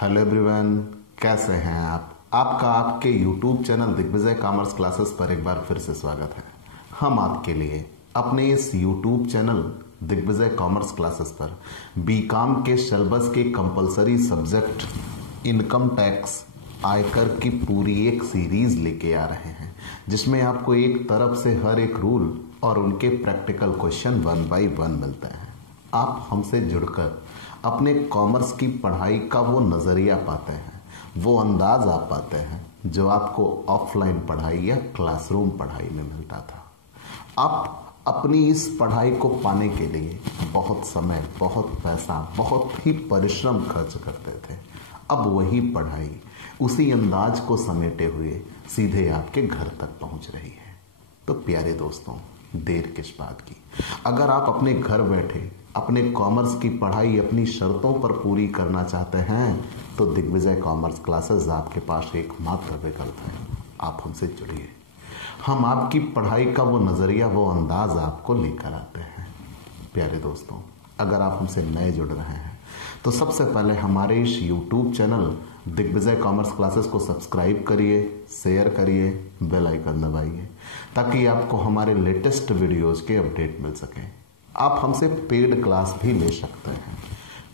Hello everyone, कैसे हैं आप? आपका आपके YouTube channel Digvijay commerce classes पर एक बार फिर से स्वागत है। हम आपके लिए अपने इस YouTube channel Digvijay commerce classes पर बीकॉम के सिलेबस के कंपलसरी सब्जेक्ट इनकम टैक्स आयकर की पूरी एक सीरीज लेके आ रहे हैं, जिसमें आपको एक तरफ से हर एक रूल और उनके प्रैक्टिकल क्वेश्चन 1 बाय 1 मिलते हैं। आप हमसे जुड़कर अपने कॉमर्स की पढ़ाई का वो नज़रिया पाते हैं, वो अंदाज आ पाते हैं जो आपको ऑफलाइन पढ़ाई या क्लासरूम पढ़ाई में मिलता था। आप अपनी इस पढ़ाई को पाने के लिए बहुत समय, बहुत पैसा, बहुत ही परिश्रम खर्च करते थे। अब वही पढ़ाई उसी अंदाज को समेटे हुए सीधे आपके घर तक पहुंच रही है। तो प्यारे दोस्तों, देर किस बात की? अगर आप अपने घर बैठे अपने कॉमर्स की पढ़ाई अपनी शर्तों पर पूरी करना चाहते हैं तो दिग्विजय कॉमर्स क्लासेस आपके पास एकमात्र विकल्प है। आप हमसे जुड़िए, हम आपकी पढ़ाई का वो नज़रिया, वो अंदाज आपको लेकर आते हैं। प्यारे दोस्तों, अगर आप हमसे नए जुड़ रहे हैं तो सबसे पहले हमारे इस YouTube channel Digvijay commerce classes को सब्सक्राइब करिए, शेयर करिए, बेल आइकन दबाइए ताकि आपको हमारे लेटेस्ट वीडियोज़ के अपडेट मिल सके। आप हमसे पेड क्लास भी ले सकते हैं।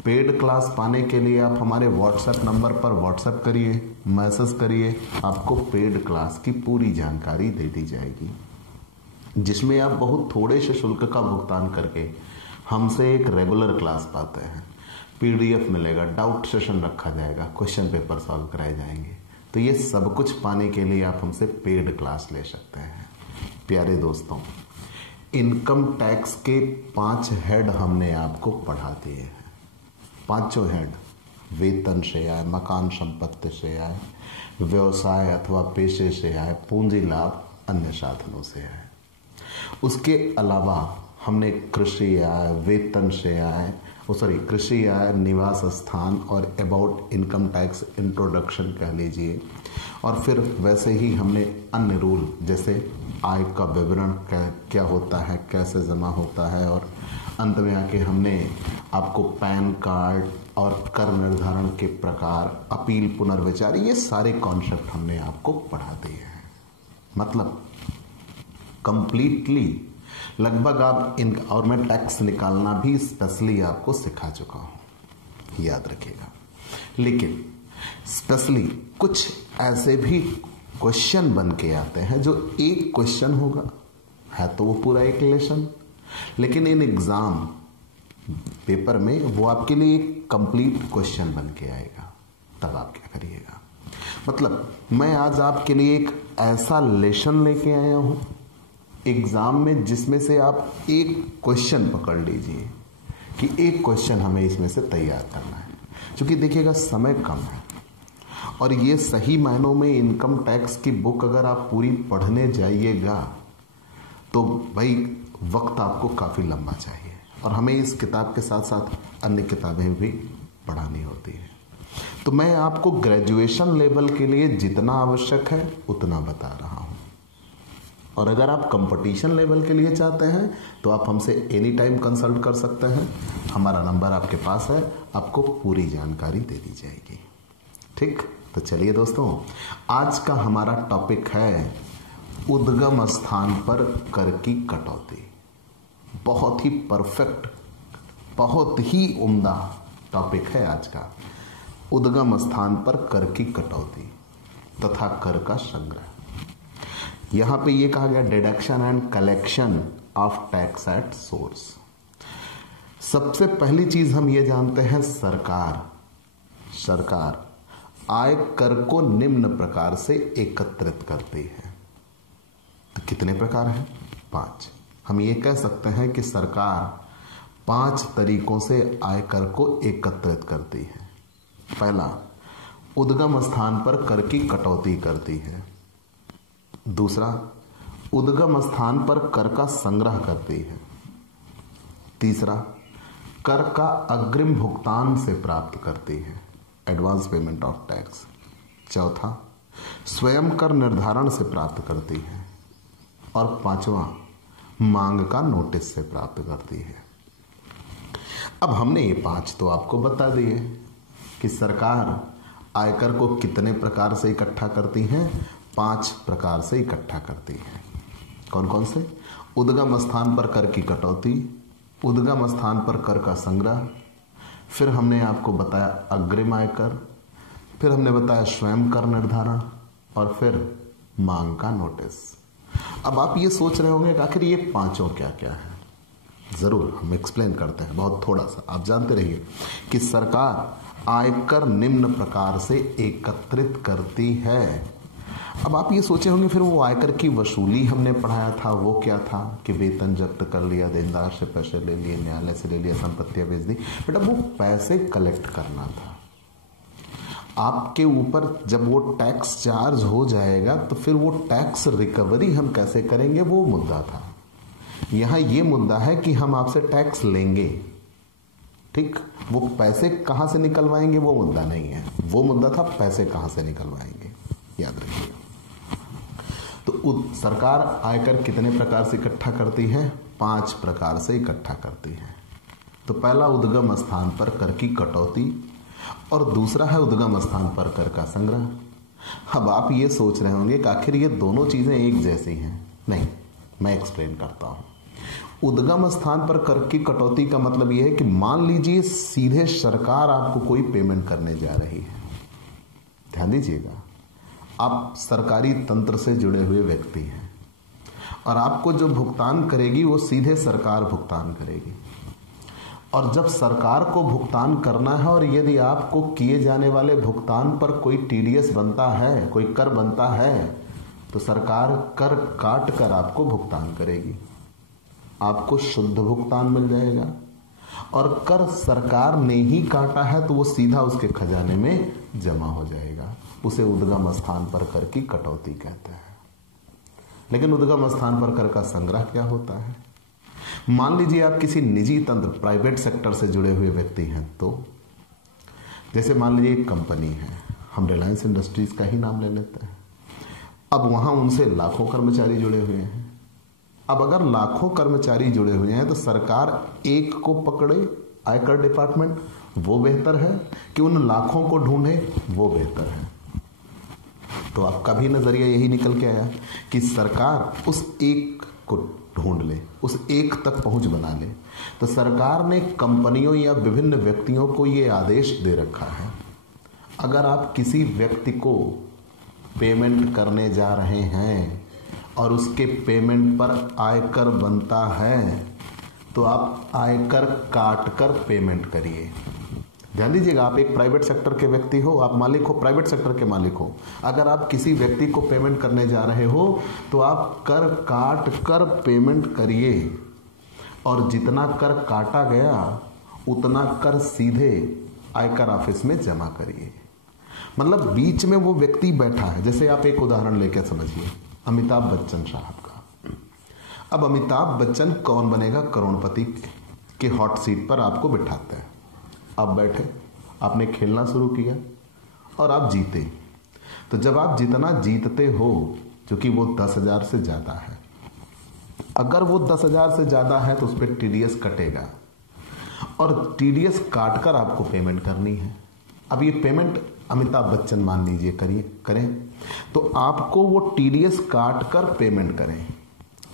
पेड क्लास पाने के लिए आप हमारे व्हाट्सएप नंबर पर व्हाट्सएप करिए, मैसेज करिए, आपको पेड क्लास की पूरी जानकारी दे दी जाएगी, जिसमें आप बहुत थोड़े से शुल्क का भुगतान करके हमसे एक रेगुलर क्लास पाते हैं। PDF मिलेगा, डाउट सेशन रखा जाएगा, क्वेश्चन पेपर सॉल्व कराए जाएंगे। तो ये सब कुछ पाने के लिए आप हमसे पेड क्लास ले सकते हैं। प्यारे दोस्तों, इनकम टैक्स के 5 हेड हमने आपको पढ़ा दिए हैं। पांचों हेड वेतन से आए, मकान संपत्ति से आए, व्यवसाय अथवा पेशे से आए, पूंजी लाभ अन्य साधनों से आए। उसके अलावा हमने कृषि आय, वेतन से आए, कृषि आय, निवास स्थान और अबाउट इनकम टैक्स इंट्रोडक्शन कह लीजिए, और फिर वैसे ही हमने अन्य रूल जैसे आय का विवरण क्या होता है, कैसे जमा होता है, और अंत में आके हमने आपको पैन कार्ड और कर निर्धारण के प्रकार, अपील, पुनर्विचार, ये सारे कॉन्सेप्ट हमने आपको पढ़ा दिए हैं। मतलब कंप्लीटली लगभग आप और मैं टैक्स निकालना भी स्पेशली आपको सिखा चुका हूं, याद रखिएगा। लेकिन स्पेशली कुछ ऐसे भी क्वेश्चन बन के आते हैं जो एक क्वेश्चन होगा, है तो वो पूरा एक लेसन, लेकिन इन एग्जाम पेपर में वो आपके लिए एक कंप्लीट क्वेश्चन बन के आएगा। तब आप क्या करिएगा? मतलब मैं आज आपके लिए एक ऐसा लेसन लेके आया हूं एग्जाम में, जिसमें से आप एक क्वेश्चन पकड़ लीजिए कि एक क्वेश्चन हमें इसमें से तैयार करना है। क्योंकि देखिएगा, समय कम है और ये सही मायनों में इनकम टैक्स की बुक अगर आप पूरी पढ़ने जाइएगा तो भाई वक्त आपको काफ़ी लंबा चाहिए, और हमें इस किताब के साथ साथ अन्य किताबें भी पढ़ानी होती है। तो मैं आपको ग्रेजुएशन लेवल के लिए जितना आवश्यक है उतना बता रहा हूँ, और अगर आप कंपटीशन लेवल के लिए चाहते हैं तो आप हमसे एनी टाइम कंसल्ट कर सकते हैं। हमारा नंबर आपके पास है, आपको पूरी जानकारी दे दी जाएगी। ठीक, तो चलिए दोस्तों, आज का हमारा टॉपिक है उद्गम स्थान पर कर की कटौती। बहुत ही परफेक्ट, बहुत ही उम्दा टॉपिक है आज का, उद्गम स्थान पर कर की कटौती तथा कर का संग्रह। यहां पे ये कहा गया deduction and collection of tax at source. सबसे पहली चीज हम ये जानते हैं, सरकार आय कर को निम्न प्रकार से एकत्रित करती है। तो कितने प्रकार हैं? 5। हम ये कह सकते हैं कि सरकार 5 तरीकों से आयकर को एकत्रित करती है। पहला, उद्गम स्थान पर कर की कटौती करती है। दूसरा, उद्गम स्थान पर कर का संग्रह करती है। तीसरा, कर का अग्रिम भुगतान से प्राप्त करती है, एडवांस पेमेंट ऑफ टैक्स। चौथा, स्वयं कर निर्धारण से प्राप्त करती है। और पांचवा, मांग का नोटिस से प्राप्त करती है। अब हमने ये 5 तो आपको बता दिए कि सरकार आयकर को कितने प्रकार से इकट्ठा करती हैं? 5 प्रकार से इकट्ठा करती हैं। कौन कौन से? उद्गम स्थान पर कर की कटौती, उद्गम स्थान पर कर का संग्रह, फिर हमने आपको बताया अग्रिम आयकर, फिर हमने बताया स्वयं कर निर्धारण, और फिर मांग का नोटिस। अब आप ये सोच रहे होंगे कि आखिर ये पांचों क्या क्या है। जरूर हम एक्सप्लेन करते हैं, बहुत थोड़ा सा। आप जानते रहिए कि सरकार आयकर निम्न प्रकार से एकत्रित करती है। अब आप ये सोचे होंगे फिर वो आयकर की वसूली हमने पढ़ाया था वो क्या था कि वेतन जब्त कर लिया, देनदार से पैसे ले लिए, न्यायालय से ले लिया, संपत्तियां बेच दी। बेटा वो पैसे कलेक्ट करना था आपके ऊपर। जब वो टैक्स चार्ज हो जाएगा तो फिर वो टैक्स रिकवरी हम कैसे करेंगे, वो मुद्दा था। यहां ये मुद्दा है कि हम आपसे टैक्स लेंगे, ठीक। वो पैसे कहां से निकलवाएंगे वो मुद्दा नहीं है, वो मुद्दा था पैसे कहां से निकलवाएंगे, याद रखिए। तो सरकार आयकर कितने प्रकार से इकट्ठा करती है? 5 प्रकार से इकट्ठा करती है। तो पहला उद्गम स्थान पर कर की कटौती, और दूसरा है उद्गम स्थान पर कर का संग्रह। अब आप ये सोच रहे होंगे कि आखिर ये दोनों चीजें एक जैसी हैं। नहीं, मैं एक्सप्लेन करता हूं। उद्गम स्थान पर कर की कटौती का मतलब यह है कि मान लीजिए सीधे सरकार आपको कोई पेमेंट करने जा रही है। ध्यान दीजिएगा, आप सरकारी तंत्र से जुड़े हुए व्यक्ति हैं और आपको जो भुगतान करेगी वो सीधे सरकार भुगतान करेगी। और जब सरकार को भुगतान करना है और यदि आपको किए जाने वाले भुगतान पर कोई टीडीएस बनता है, कोई कर बनता है, तो सरकार कर काट कर आपको भुगतान करेगी। आपको शुद्ध भुगतान मिल जाएगा। और कर सरकार ने ही काटा है तो वो सीधा उसके खजाने में जमा हो जाएगा। उसे उद्गम स्थान पर कर की कटौती कहते हैं। लेकिन उद्गम स्थान पर कर का संग्रह क्या होता है? मान लीजिए आप किसी निजी तंत्र, प्राइवेट सेक्टर से जुड़े हुए व्यक्ति हैं, तो जैसे मान लीजिए एक कंपनी है, हम रिलायंस इंडस्ट्रीज का ही नाम ले लेते हैं। अब वहां उनसे लाखों कर्मचारी जुड़े हुए हैं। अब अगर लाखों कर्मचारी जुड़े हुए हैं तो सरकार एक को पकड़े, आयकर डिपार्टमेंट, वो बेहतर है कि उन लाखों को ढूंढे, वो बेहतर है। तो आपका भी नजरिया यही निकल के आया कि सरकार उस एक को ढूंढ ले, उस एक तक पहुंच बना ले। तो सरकार ने कंपनियों या विभिन्न व्यक्तियों को यह आदेश दे रखा है, अगर आप किसी व्यक्ति को पेमेंट करने जा रहे हैं और उसके पेमेंट पर आयकर बनता है तो आप आयकर काट कर पेमेंट करिए। ध्यान दीजिएगा, आप एक प्राइवेट सेक्टर के व्यक्ति हो, आप मालिक हो, प्राइवेट सेक्टर के मालिक हो। अगर आप किसी व्यक्ति को पेमेंट करने जा रहे हो तो आप कर काट कर पेमेंट करिए, और जितना कर काटा गया उतना कर सीधे आयकर ऑफिस में जमा करिए। मतलब बीच में वो व्यक्ति बैठा है। जैसे आप एक उदाहरण लेकर समझिए, अमिताभ बच्चन साहब का। अब अमिताभ बच्चन कौन बनेगा? करोड़पति के हॉट सीट पर आपको बिठाते हैं। आप बैठे, आपने खेलना शुरू किया और आप जीते। तो जब आप जितना जीतते हो, क्योंकि वो 10,000 से ज्यादा है, अगर वो 10,000 से ज्यादा है तो उस पर टीडीएस कटेगा, और टीडीएस काट कर आपको पेमेंट करनी है। अब ये पेमेंट अमिताभ बच्चन मान लीजिए करें, तो आपको वो टीडीएस काट कर पेमेंट करें,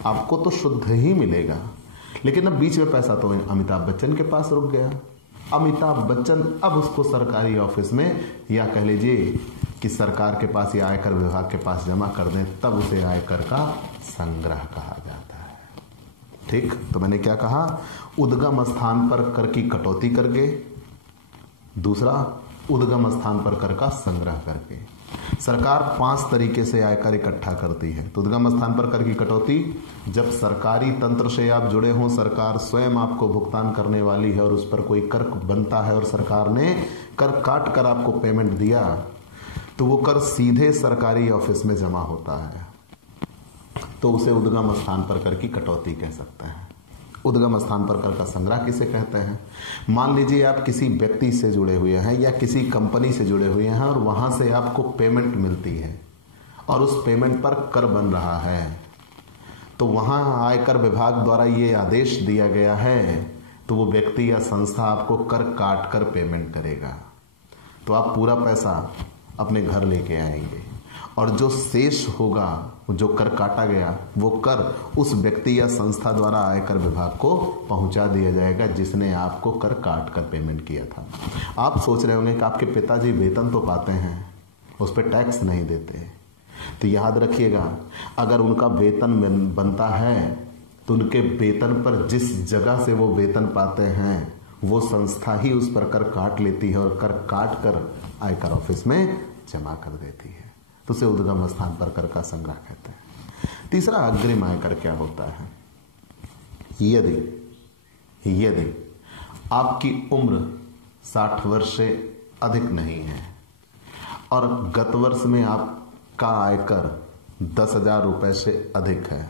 आपको तो शुद्ध ही मिलेगा। लेकिन अब बीच में पैसा तो अमिताभ बच्चन के पास रुक गया। अमिताभ बच्चन अब उसको सरकारी ऑफिस में, या कह लीजिए कि सरकार के पास या आयकर विभाग के पास जमा कर दें, तब उसे आयकर का संग्रह कहा जाता है। ठीक, तो मैंने क्या कहा? उद्गम स्थान पर कर की कटौती करके, दूसरा उद्गम स्थान पर कर का संग्रह करके। सरकार 5 तरीके से आयकर इकट्ठा करती है। तो उद्गम स्थान पर कर की कटौती, जब सरकारी तंत्र से आप जुड़े हों, सरकार स्वयं आपको भुगतान करने वाली है और उस पर कोई कर बनता है और सरकार ने कर काट कर आपको पेमेंट दिया, तो वो कर सीधे सरकारी ऑफिस में जमा होता है, तो उसे उद्गम स्थान पर कर की कटौती कह सकते हैं। उद्गम स्थान पर कर का संग्रह किसे कहते हैं? मान लीजिए आप किसी व्यक्ति से जुड़े हुए हैं या किसी कंपनी से जुड़े हुए हैं और वहां से आपको पेमेंट मिलती है और उस पेमेंट पर कर बन रहा है, तो वहां आयकर विभाग द्वारा ये आदेश दिया गया है, तो वो व्यक्ति या संस्था आपको कर काट कर पेमेंट करेगा। तो आप पूरा पैसा अपने घर लेके आएंगे और जो शेष होगा, जो कर काटा गया, वो कर उस व्यक्ति या संस्था द्वारा आयकर विभाग को पहुंचा दिया जाएगा जिसने आपको कर काट कर पेमेंट किया था। आप सोच रहे होंगे कि आपके पिताजी वेतन तो पाते हैं, उस पर टैक्स नहीं देते, तो याद रखिएगा, अगर उनका वेतन बनता है तो उनके वेतन पर जिस जगह से वो वेतन पाते हैं वो संस्था ही उस पर कर काट लेती है और कर काट कर आयकर ऑफिस में जमा कर देती है, तो उसे उद्गम स्थान पर कर का संग्रह कहते हैं। तीसरा, अग्रिम आयकर क्या होता है? यदि आपकी उम्र 60 वर्ष से अधिक नहीं है और गत वर्ष में आपका आयकर 10,000 रुपए से अधिक है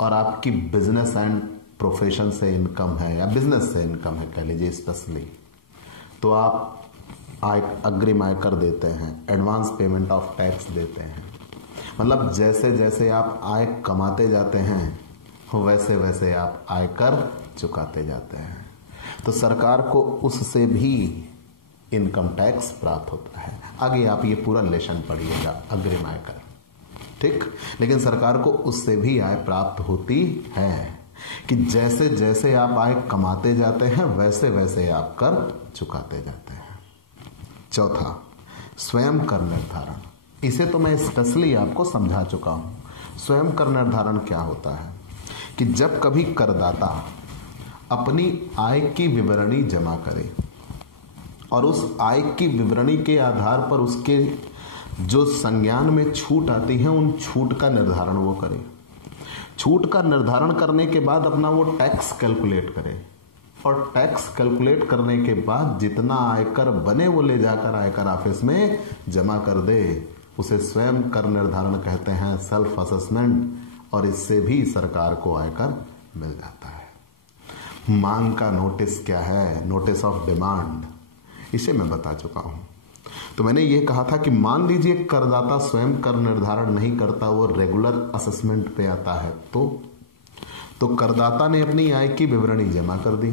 और आपकी बिजनेस एंड प्रोफेशन से इनकम है या बिजनेस से इनकम है कह लीजिए स्पेशली, तो आप अग्रिम आयकर देते हैं, एडवांस पेमेंट ऑफ टैक्स देते हैं। मतलब जैसे जैसे आप आय कमाते जाते हैं वैसे वैसे आप आयकर चुकाते जाते हैं, तो सरकार को उससे भी इनकम टैक्स प्राप्त होता है। आगे आप ये पूरा लेसन पढ़िएगा अग्रिम आयकर, ठीक। लेकिन सरकार को उससे भी आय प्राप्त होती है कि जैसे जैसे आप आय कमाते जाते हैं वैसे वैसे आप कर चुकाते जाते हैं। चौथा, स्वयं कर निर्धारण। इसे तो मैं स्पेशली आपको समझा चुका हूं। स्वयं कर निर्धारण क्या होता है कि जब कभी करदाता अपनी आय की विवरणी जमा करे और उस आय की विवरणी के आधार पर उसके जो संज्ञान में छूट आती है उन छूट का निर्धारण वो करे। छूट का निर्धारण करने के बाद अपना वो टैक्स कैलकुलेट करे और टैक्स कैलकुलेट करने के बाद जितना आयकर बने वो ले जाकर आयकर ऑफिस में जमा कर दे, उसे स्वयं कर निर्धारण कहते हैं, सेल्फ असेसमेंट, और इससे भी सरकार को आयकर मिल जाता है। मांग का नोटिस क्या है? नोटिस ऑफ डिमांड, इसे मैं बता चुका हूं। तो मैंने ये कहा था कि मान लीजिए करदाता स्वयं कर निर्धारण नहीं करता, वो रेगुलर असेसमेंट पे आता है, तो करदाता ने अपनी आय की विवरणी जमा कर दी।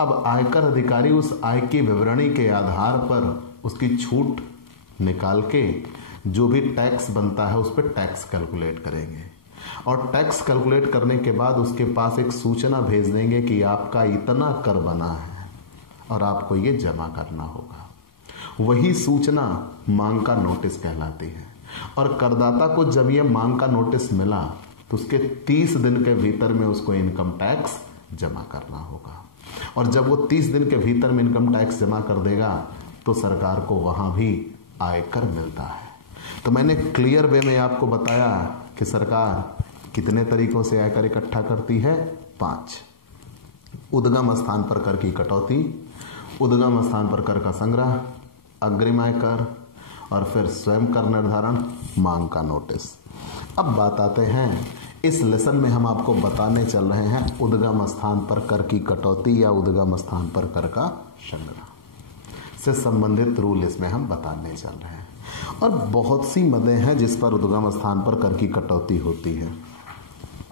अब आयकर अधिकारी उस आय की विवरणी के आधार पर उसकी छूट निकाल के जो भी टैक्स बनता है उस पर टैक्स कैलकुलेट करेंगे और टैक्स कैलकुलेट करने के बाद उसके पास एक सूचना भेज देंगे कि आपका इतना कर बना है और आपको ये जमा करना होगा। वही सूचना मांग का नोटिस कहलाती है और करदाता को जब यह मांग का नोटिस मिला तो उसके 30 दिन के भीतर में उसको इनकम टैक्स जमा करना होगा और जब वो 30 दिन के भीतर में इनकम टैक्स जमा कर देगा तो सरकार को वहां भी आयकर मिलता है। तो मैंने क्लियर वे में आपको बताया कि सरकार कितने तरीकों से आयकर इकट्ठा करती है। 5, उद्गम स्थान पर कर की कटौती, उद्गम स्थान पर कर का संग्रह, अग्रिम आयकर और फिर स्वयं कर निर्धारण, मांग का नोटिस। अब बात आते हैं, इस लेसन में हम आपको बताने चल रहे हैं उद्गम स्थान पर कर की कटौती या उद्गम स्थान पर कर का संग्रह से संबंधित रूल इसमें हम बताने चल रहे हैं। और बहुत सी मदें हैं जिस पर उद्गम स्थान पर कर की कटौती होती है।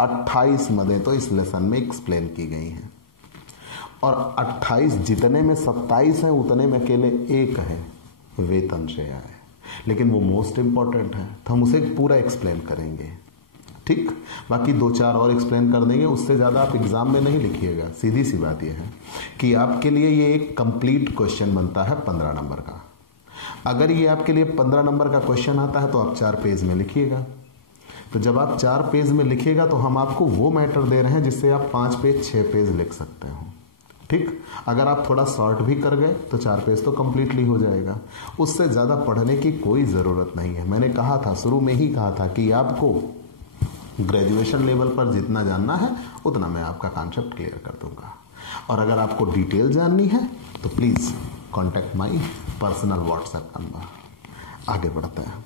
28 मदें तो इस लेसन में एक्सप्लेन की गई हैं और 28 जितने में 27 हैं उतने में अकेले एक है वेतन से आय, लेकिन वो मोस्ट इंपॉर्टेंट है तो हम उसे पूरा एक्सप्लेन करेंगे, ठीक। बाकी 2-4 और एक्सप्लेन कर देंगे, उससे ज़्यादा आप एग्जाम में नहीं लिखिएगा। सीधी सी बात यह है कि आपके लिए ये एक कंप्लीट क्वेश्चन बनता है 15 नंबर का। अगर ये आपके लिए 15 नंबर का क्वेश्चन आता है तो आप 4 पेज में लिखिएगा। तो जब आप 4 पेज में लिखिएगा तो हम आपको वो मैटर दे रहे हैं जिससे आप 5 पेज 6 पेज लिख सकते हो, ठीक। अगर आप थोड़ा शॉर्ट भी कर गए तो 4 पेज तो कंप्लीटली हो जाएगा। उससे ज़्यादा पढ़ने की कोई ज़रूरत नहीं है। मैंने कहा था, शुरू में ही कहा था कि आपको ग्रेजुएशन लेवल पर जितना जानना है उतना मैं आपका कॉन्सेप्ट क्लियर कर दूंगा। और अगर आपको डिटेल जाननी है तो please contact my personal WhatsApp number. आगे बढ़ते हैं।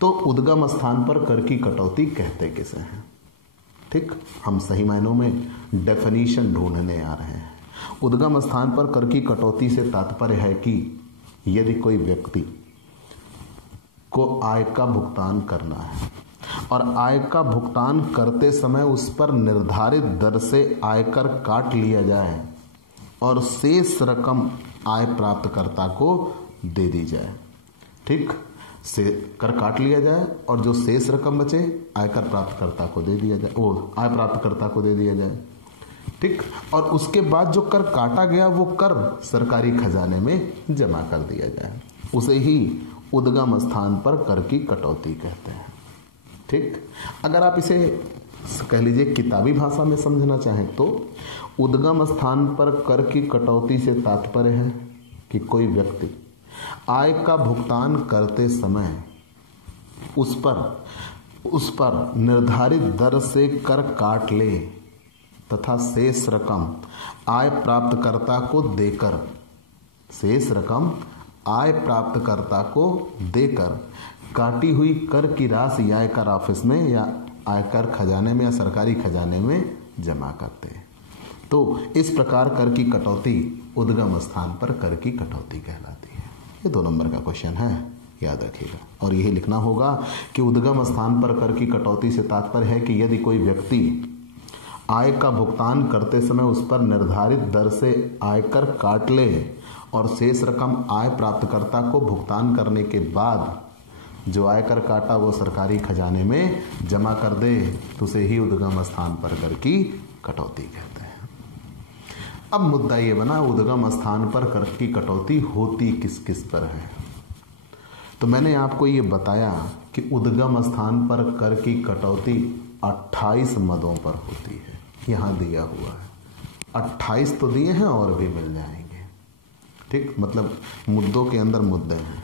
तो उद्गम स्थान पर कर की कटौती कहते किसे हैं, ठीक। हम सही मायनों में डेफिनेशन ढूंढने आ रहे हैं। उद्गम स्थान पर कर की कटौती से तात्पर्य है कि यदि कोई व्यक्ति को आय का भुगतान करना है और आय का भुगतान करते समय उस पर निर्धारित दर से आयकर काट लिया जाए और शेष रकम आय प्राप्तकर्ता को दे दी जाए। ठीक, से कर काट लिया जाए और जो शेष रकम बचे आयकर प्राप्तकर्ता को दे दिया जाए, वो आय प्राप्तकर्ता को दे दिया जाए। ठीक, और उसके बाद जो कर काटा गया वो कर सरकारी खजाने में जमा कर दिया जाए। उसे ही उद्गम स्थान पर कर की कटौती कहते हैं। ठीक, अगर आप इसे कह लीजिए किताबी भाषा में समझना चाहें तो उद्गम स्थान पर कर की कटौती से तात्पर्य है कि कोई व्यक्ति आय का भुगतान करते समय उस पर निर्धारित दर से कर काट ले तथा शेष रकम आय प्राप्तकर्ता को देकर काटी हुई कर की राशि आयकर ऑफिस में या आयकर खजाने में या सरकारी खजाने में जमा करते हैं। तो इस प्रकार कर की कटौती उद्गम स्थान पर कर की कटौती कहलाती है। ये 2 नंबर का क्वेश्चन है, याद रखिएगा। और यही लिखना होगा कि उद्गम स्थान पर कर की कटौती से तात्पर्य है कि यदि कोई व्यक्ति आय का भुगतान करते समय उस पर निर्धारित दर से आयकर काट ले और शेष रकम आय प्राप्तकर्ता को भुगतान करने के बाद जो आयकर काटा वो सरकारी खजाने में जमा कर दे तो उसे ही उद्गम स्थान पर कर की कटौती कहते हैं। अब मुद्दा ये बना उद्गम स्थान पर कर की कटौती होती किस किस पर है। तो मैंने आपको ये बताया कि उद्गम स्थान पर कर की कटौती 28 मदों पर होती है। यहां दिया हुआ है 28 तो दिए हैं और भी मिल जाएंगे। ठीक, मतलब मुद्दों के अंदर मुद्दे हैं।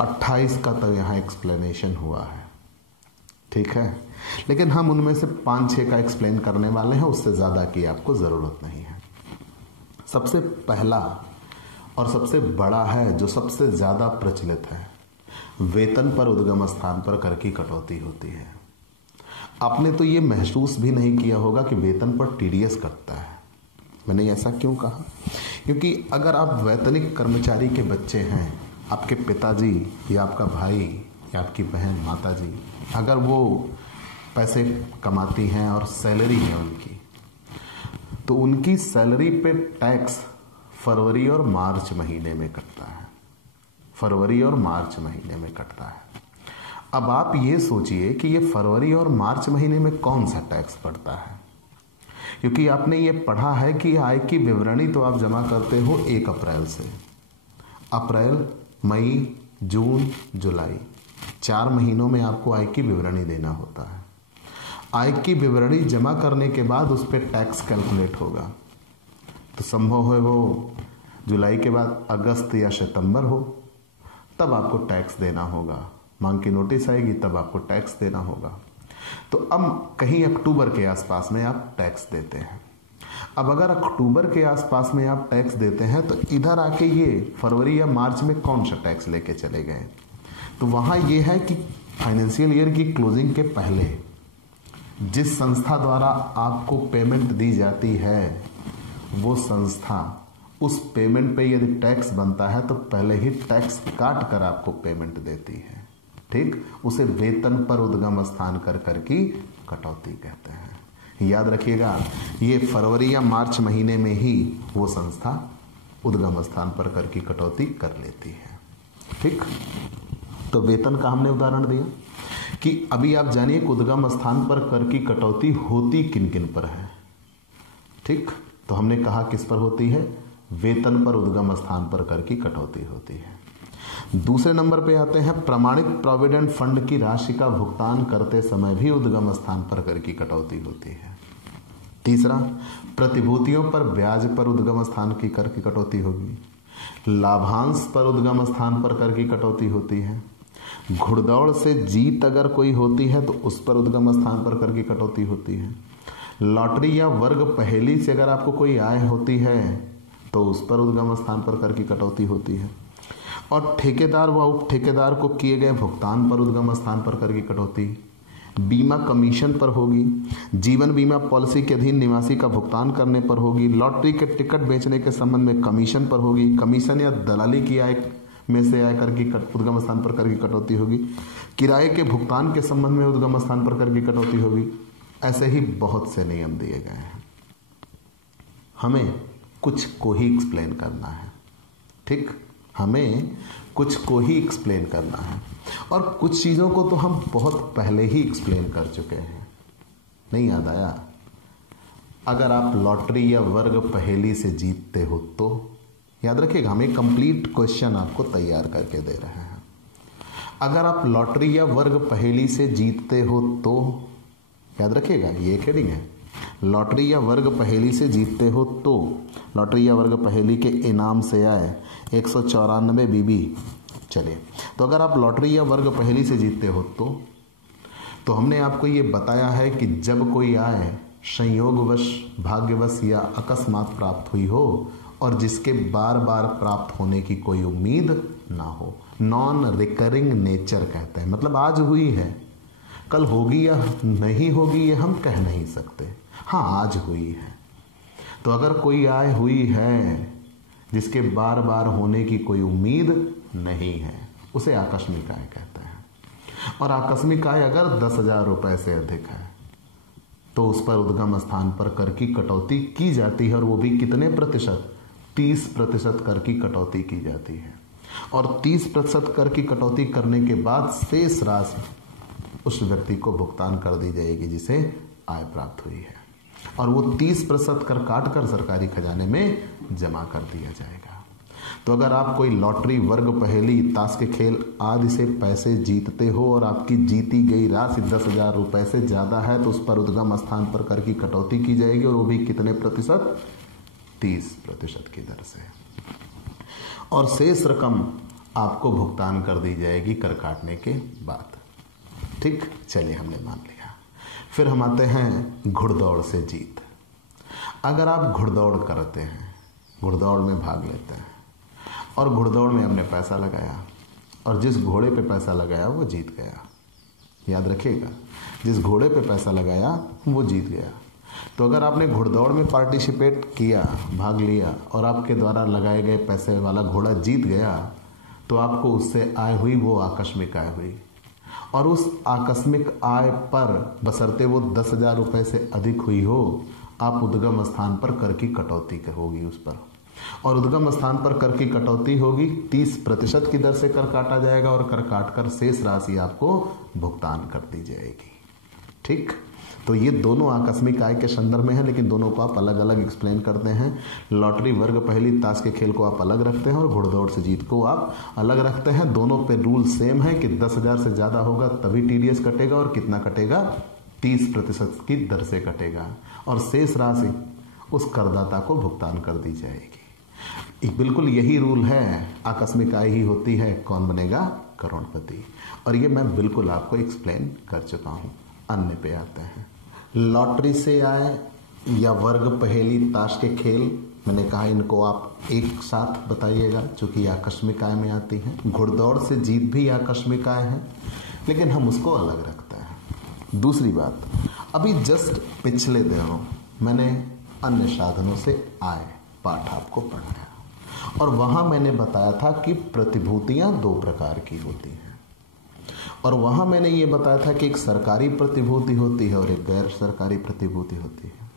28 का तो यहां एक्सप्लेनेशन हुआ है। ठीक है, लेकिन हम उनमें से 5-6 का एक्सप्लेन करने वाले हैं, उससे ज्यादा की आपको जरूरत नहीं है। सबसे पहला और सबसे बड़ा है जो सबसे ज्यादा प्रचलित है, वेतन पर उद्गम स्थान पर कर की कटौती होती है। आपने तो ये महसूस भी नहीं किया होगा कि वेतन पर टीडीएस कटता है। मैंने ऐसा क्यों कहा? क्योंकि अगर आप वैतनिक कर्मचारी के बच्चे हैं, आपके पिताजी या आपका भाई या आपकी बहन, माताजी, अगर वो पैसे कमाती हैं और सैलरी है उनकी, तो उनकी सैलरी पे टैक्स फरवरी और मार्च महीने में कटता है। फरवरी और मार्च महीने में कटता है। अब आप ये सोचिए कि ये फरवरी और मार्च महीने में कौन सा टैक्स पड़ता है, क्योंकि आपने ये पढ़ा है कि आय की विवरणी तो आप जमा करते हो 1 अप्रैल से। अप्रैल, मई, जून, जुलाई, 4 महीनों में आपको आय की विवरणी देना होता है। आय की विवरणी जमा करने के बाद उस पर टैक्स कैलकुलेट होगा। तो संभव है वो जुलाई के बाद अगस्त या सितंबर हो, तब आपको टैक्स देना होगा। मांग की नोटिस आएगी तब आपको टैक्स देना होगा। तो अब कहीं अक्टूबर के आसपास में आप टैक्स देते हैं। अब अगर अक्टूबर के आसपास में आप टैक्स देते हैं तो इधर आके ये फरवरी या मार्च में कौन सा टैक्स लेके चले गए? तो वहां ये है कि फाइनेंशियल ईयर की क्लोजिंग के पहले जिस संस्था द्वारा आपको पेमेंट दी जाती है वो संस्था उस पेमेंट पे यदि टैक्स बनता है तो पहले ही टैक्स काट कर आपको पेमेंट देती है। ठीक, उसे वेतन पर उद्गम स्थान कर की कटौती कहते हैं। याद रखिएगा, ये फरवरी या मार्च महीने में ही वो संस्था उद्गम स्थान पर कर की कटौती कर लेती है। ठीक, तो वेतन का हमने उदाहरण दिया कि अभी आप जानिए कि उद्गम स्थान पर कर की कटौती होती किन किन पर है। ठीक, तो हमने कहा किस पर होती है? वेतन पर उद्गम स्थान पर कर की कटौती होती है। दूसरे नंबर पे आते हैं प्रमाणित प्रोविडेंट फंड की राशि का भुगतान करते समय भी उद्गम स्थान पर कर की कटौती होती है। तीसरा, प्रतिभूतियों पर ब्याज पर उद्गम स्थान की कर की कटौती होगी। लाभांश पर उद्गम स्थान पर कर की कटौती होती है। घुड़दौड़ से जीत अगर कोई होती है तो उस पर उद्गम स्थान पर कर की कटौती होती है। लॉटरी या वर्ग पहेली से अगर आपको कोई आय होती है तो उस पर उद्गम स्थान पर कर की कटौती होती है। और ठेकेदार व उप ठेकेदार को किए गए भुगतान पर उद्गम स्थान पर कर की कटौती। बीमा कमीशन पर होगी। जीवन बीमा पॉलिसी के अधीन निवासी का भुगतान करने पर होगी। लॉटरी के टिकट बेचने के संबंध में कमीशन पर होगी। कमीशन या दलाली की आय में से आयकर की उद्गम स्थान पर कर की कटौती होगी। किराए के भुगतान के संबंध में उद्गम स्थान पर कर की कटौती होगी। ऐसे ही बहुत से नियम दिए गए हैं। हमें कुछ को ही एक्सप्लेन करना है। ठीक, हमें कुछ को ही एक्सप्लेन करना है और कुछ चीज़ों को तो हम बहुत पहले ही एक्सप्लेन कर चुके हैं। नहीं याद आया? अगर आप लॉटरी या वर्ग पहेली से जीतते हो तो याद रखिएगा, हम एक कंप्लीट क्वेश्चन आपको तैयार करके दे रहे हैं। अगर आप लॉटरी या वर्ग पहेली से जीतते हो तो याद रखिएगा, ये एक हेडिंग है। लॉटरी या वर्ग पहेली से जीतते हो तो लॉटरी या वर्ग पहेली के इनाम से आए 194 बीबी। चलिए, तो अगर आप लॉटरी या वर्ग पहेली से जीतते हो तो हमने आपको ये बताया है कि जब कोई आय संयोगवश, भाग्यवश या अकस्मात प्राप्त हुई हो और जिसके बार बार प्राप्त होने की कोई उम्मीद ना हो, नॉन रिकरिंग नेचर कहते हैं। मतलब आज हुई है, कल होगी या नहीं होगी ये हम कह नहीं सकते। हाँ, आज हुई है। तो अगर कोई आय हुई है जिसके बार बार होने की कोई उम्मीद नहीं है, उसे आकस्मिक आय कहते हैं। और आकस्मिक आय अगर 10,000 रुपए से अधिक है तो उस पर उद्गम स्थान पर कर की कटौती की जाती है, और वो भी कितने प्रतिशत? 30% कर की कटौती की जाती है। और 30% कर की कटौती करने के बाद शेष राशि उस व्यक्ति को भुगतान कर दी जाएगी जिसे आय प्राप्त हुई है, और वो 30% कर काट कर सरकारी खजाने में जमा कर दिया जाएगा। तो अगर आप कोई लॉटरी, वर्ग पहेली, ताश के खेल आदि से पैसे जीतते हो और आपकी जीती गई राशि 10,000 रुपए से ज्यादा है तो उस पर उद्गम स्थान पर कर की कटौती की जाएगी, और वो भी कितने प्रतिशत? 30% की दर से, और शेष रकम आपको भुगतान कर दी जाएगी कर काटने के बाद। ठीक, चलिए, हमने मान लिया। फिर हम आते हैं घुड़दौड़ से जीत। अगर आप घुड़दौड़ करते हैं, घुड़दौड़ में भाग लेते हैं और घुड़दौड़ में हमने पैसा लगाया और जिस घोड़े पे पैसा लगाया वो जीत गया, याद रखिएगा, जिस घोड़े पे पैसा लगाया वो जीत गया। तो अगर आपने घुड़दौड़ में पार्टिसिपेट किया, भाग लिया, और आपके द्वारा लगाए गए पैसे वाला घोड़ा जीत गया, तो आपको उससे आय हुई, वो आकस्मिक आय हुई। और उस आकस्मिक आय पर, बशर्ते वो 10,000 रुपए से अधिक हुई हो, आप उद्गम स्थान पर कर की कटौती होगी उस पर, और उद्गम स्थान पर कर की कटौती होगी 30% की दर से कर काटा जाएगा, और कर काट कर शेष राशि आपको भुगतान कर दी जाएगी। ठीक, तो ये दोनों आकस्मिक आय के संदर्भ में है, लेकिन दोनों को आप अलग अलग एक्सप्लेन करते हैं। लॉटरी, वर्ग पहेली, ताश के खेल को आप अलग रखते हैं और घुड़दौड़ से जीत को आप अलग रखते हैं। दोनों पे रूल सेम है कि 10,000 से ज्यादा होगा तभी TDS कटेगा, और कितना कटेगा? 30% की दर से कटेगा, और शेष राशि उस करदाता को भुगतान कर दी जाएगी। बिल्कुल यही रूल है, आकस्मिक आय ही होती है, कौन बनेगा करोड़पति। और ये मैं बिल्कुल आपको एक्सप्लेन कर चुका हूं। अन्य पे आते हैं। लॉटरी से आए या वर्ग पहेली, ताश के खेल, मैंने कहा इनको आप एक साथ बताइएगा चूंकि आकस्मिक आय में आती हैं। घुड़दौड़ से जीत भी आकस्मिक आय है, लेकिन हम उसको अलग रखते हैं। दूसरी बात, अभी जस्ट पिछले दिनों मैंने अन्य साधनों से आय पाठ आपको पढ़ाया, और वहां मैंने बताया था कि प्रतिभूतियां 2 प्रकार की होती हैं, और वहां मैंने ये बताया था कि एक सरकारी प्रतिभूति होती है और एक गैर सरकारी प्रतिभूति होती है।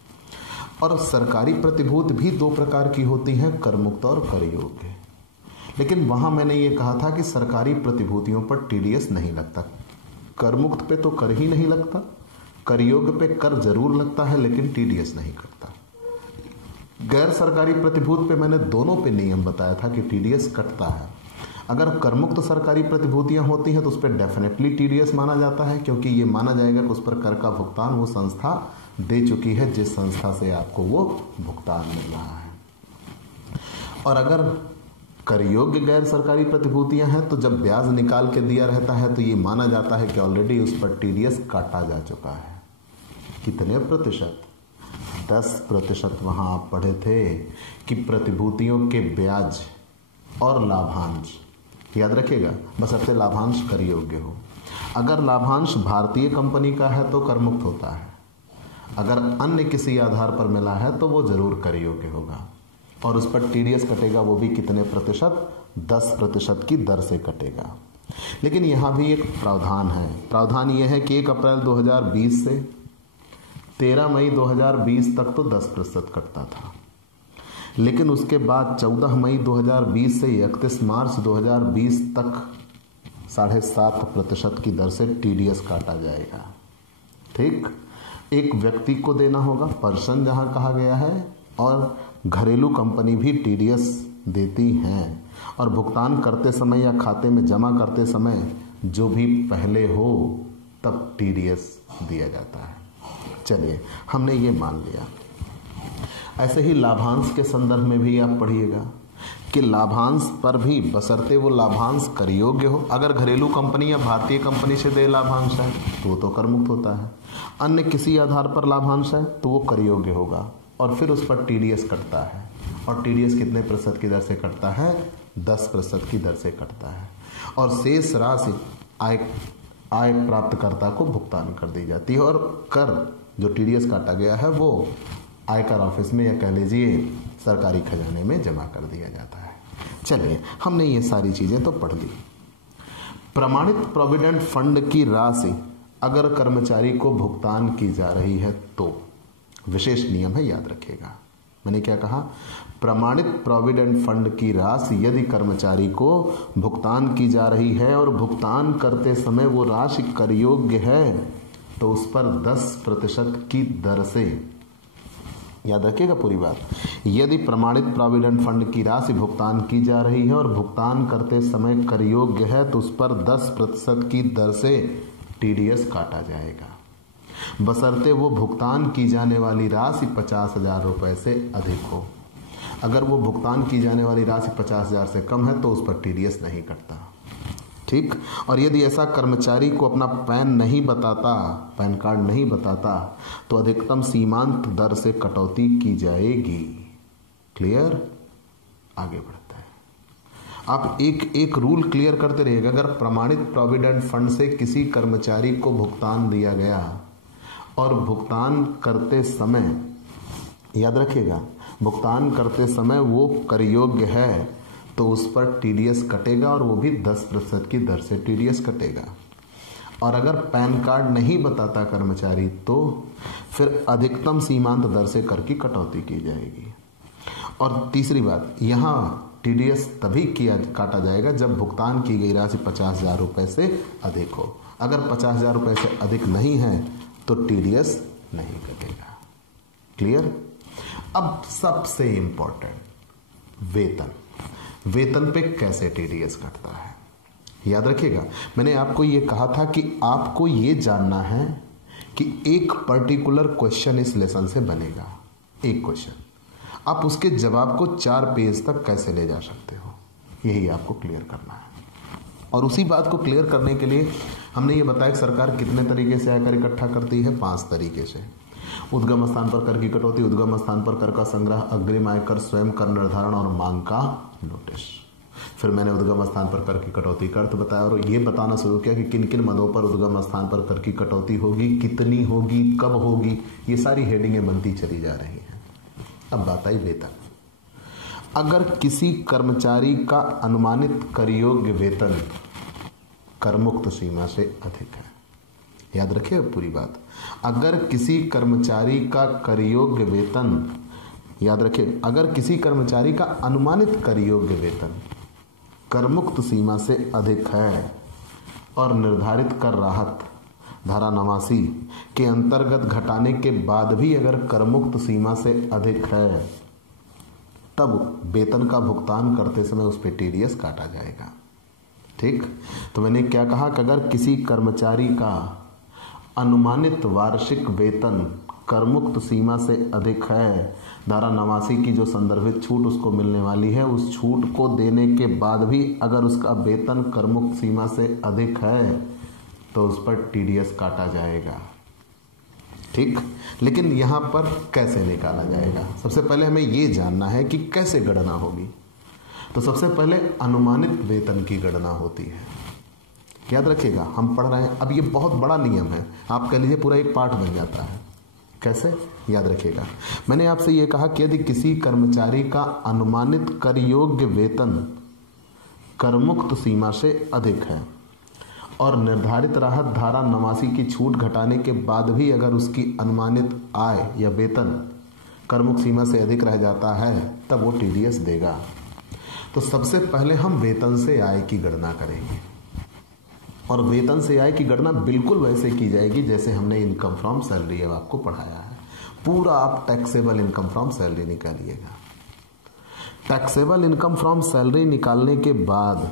और सरकारी प्रतिभूति भी 2 प्रकार की होती हैं, कर मुक्त और कर योग्य। लेकिन वहां मैंने ये कहा था कि सरकारी प्रतिभूतियों पर TDS नहीं लगता, कर मुक्त पे तो कर ही नहीं लगता, कर योग्य पे कर जरूर लगता है लेकिन TDS नहीं करता। गैर सरकारी प्रतिभूति पे मैंने दोनों पे नियम बताया था कि TDS कटता है। अगर करमुक्त सरकारी प्रतिभूतियां होती हैं तो उस पर डेफिनेटली TDS माना जाता है, क्योंकि ये माना जाएगा कि उस पर कर का भुगतान वो संस्था दे चुकी है जिस संस्था से आपको वो भुगतान मिल रहा है। और अगर कर योग्य गैर सरकारी प्रतिभूतियां हैं तो जब ब्याज निकाल के दिया रहता है तो ये माना जाता है कि ऑलरेडी उस पर TDS काटा जा चुका है। कितने प्रतिशत? 10%। वहां आप पढ़े थे कि प्रतिभूतियों के ब्याज और लाभांश, याद रखिएगा, बशर्ते लाभांश कर योग्य हो। अगर लाभांश भारतीय कंपनी का है तो कर मुक्त होता है, अगर अन्य किसी आधार पर मिला है तो वो जरूर कर योग्य होगा, और उस पर TDS कटेगा, वो भी कितने प्रतिशत? 10% की दर से कटेगा। लेकिन यहां भी एक प्रावधान है। प्रावधान यह है कि 1 अप्रैल 2020 से 13 मई 2020 तक तो 10% कटता था, लेकिन उसके बाद 14 मई 2020 से 31 मार्च 2020 तक 7.5% की दर से टीडीएस काटा जाएगा। ठीक, एक व्यक्ति को देना होगा, पर्सन जहां कहा गया है, और घरेलू कंपनी भी टीडीएस देती हैं, और भुगतान करते समय या खाते में जमा करते समय जो भी पहले हो तब टीडीएस दिया जाता है। चलिए, हमने ये मान लिया। ऐसे ही लाभांश के संदर्भ में भी आप पढ़िएगा कि लाभांश पर भी बशर्ते वो लाभांश कर योग्य हो। अगर घरेलू कंपनी या भारतीय कंपनी से दे लाभांश है तो वो तो कर मुक्त होता है। अन्य किसी आधार पर लाभांश है तो वो कर योग्य होगा, और फिर उस पर टीडीएस कटता है। और टीडीएस कितने प्रतिशत की दर से कटता है? 10% की दर से कटता है, और शेष राशि आय प्राप्तकर्ता को भुगतान कर दी जाती है। और कर जो टीडीएस काटा गया है वो आयकर ऑफिस में, या कह लीजिए सरकारी खजाने में जमा कर दिया जाता है। चलिए, हमने ये सारी चीजें तो पढ़ ली। प्रमाणित प्रोविडेंट फंड की राशि अगर कर्मचारी को भुगतान की जा रही है तो विशेष नियम है, याद रखिएगा। मैंने क्या कहा? प्रमाणित प्रोविडेंट फंड की राशि यदि कर्मचारी को भुगतान की जा रही है और भुगतान करते समय वो राशि कर योग्य है तो उस पर 10% की दर से, याद रखिएगा पूरी बात, यदि प्रमाणित प्रोविडेंट फंड की राशि भुगतान की जा रही है और भुगतान करते समय कर योग्य है तो उस पर 10% की दर से टीडीएस काटा जाएगा, बशर्ते वो भुगतान की जाने वाली राशि 50,000 रुपए से अधिक हो। अगर वो भुगतान की जाने वाली राशि 50,000 से कम है तो उस पर टीडीएस नहीं कटता। ठीक, और यदि ऐसा कर्मचारी को अपना पैन कार्ड नहीं बताता तो अधिकतम सीमांत दर से कटौती की जाएगी। क्लियर? आगे बढ़ता है। आप एक एक रूल क्लियर करते रहिएगा। अगर प्रमाणित प्रोविडेंट फंड से किसी कर्मचारी को भुगतान दिया गया और भुगतान करते समय, याद रखिएगा, भुगतान करते समय वो कर योग्य है तो उस पर टीडीएस कटेगा, और वो भी 10% की दर से टीडीएस कटेगा। और अगर पैन कार्ड नहीं बताता कर्मचारी तो फिर अधिकतम सीमांत दर से कर की कटौती की जाएगी। और तीसरी बात, यहाँ टीडीएस तभी काटा जाएगा जब भुगतान की गई राशि 50,000 रुपए से अधिक हो। अगर 50,000 रुपए से अधिक नहीं है तो टीडीएस नहीं कटेगा। क्लियर? अब सबसे इंपॉर्टेंट, वेतन पे कैसे टीडीएस कटता है। याद रखिएगा, मैंने आपको ये कहा था कि आपको ये जानना है कि एक पर्टिकुलर क्वेश्चन इस लेसन से बनेगा। एक क्वेश्चन, आप उसके जवाब को 4 पेज तक कैसे ले जा सकते हो, यही आपको क्लियर करना है। और उसी बात को क्लियर करने के लिए हमने ये बताया कि सरकार कितने तरीके से आयकर इकट्ठा करती है। 5 तरीके से। उद्गम स्थान पर कर की कटौती, उद्गम स्थान पर कर का संग्रह, अग्रिम आयकर, स्वयं कर निर्धारण और मांग का नोटिस। फिर मैंने उद्गम स्थान पर कर की कटौती का अर्थ बताया और ये बताना शुरू किया कि किन किन मदों पर उद्गम स्थान पर कर की कटौती होगी, कितनी होगी, कब होगी। ये सारी हेडिंगें बनती चली जा रही हैं। अब बात आई वेतन। अगर किसी कर्मचारी का अनुमानित कर योग्य वेतन करमुक्त सीमा से अधिक है, याद रखिए पूरी बात, अगर किसी कर्मचारी का कर योग्य वेतन, याद रखिए, अगर किसी कर्मचारी का अनुमानित कर योग्य वेतन करमुक्त सीमा से अधिक है और निर्धारित कर राहत धारा 89 के अंतर्गत घटाने के बाद भी अगर करमुक्त सीमा से अधिक है, तब वेतन का भुगतान करते समय उस पर टीडीएस काटा जाएगा। ठीक, तो मैंने क्या कहा कि अगर किसी कर्मचारी का अनुमानित वार्षिक वेतन करमुक्त सीमा से अधिक है, धारा 89 की जो संदर्भित छूट उसको मिलने वाली है, उस छूट को देने के बाद भी अगर उसका वेतन करमुक्त सीमा से अधिक है तो उस पर टीडीएस काटा जाएगा। ठीक, लेकिन यहां पर कैसे निकाला जाएगा? सबसे पहले हमें यह जानना है कि कैसे गणना होगी। तो सबसे पहले अनुमानित वेतन की गणना होती है। याद रखिएगा, हम पढ़ रहे हैं, अब ये बहुत बड़ा नियम है, आप कह लीजिए पूरा एक पाठ बन जाता है। कैसे? याद रखिएगा, मैंने आपसे ये कहा कि यदि किसी कर्मचारी का अनुमानित कर योग्य वेतन करमुक्त सीमा से अधिक है और निर्धारित राहत धारा 89 की छूट घटाने के बाद भी अगर उसकी अनुमानित आय या वेतन करमुक्त सीमा से अधिक रह जाता है तब वो टीडीएस देगा। तो सबसे पहले हम वेतन से आय की गणना करेंगे और वेतन से आय की गणना बिल्कुल वैसे की जाएगी जैसे हमने इनकम फ्रॉम सैलरी अब आपको पढ़ाया है। पूरा आप टैक्सेबल इनकम फ्रॉम सैलरी निकालिएगा। टैक्सेबल इनकम फ्रॉम सैलरी निकालने के बाद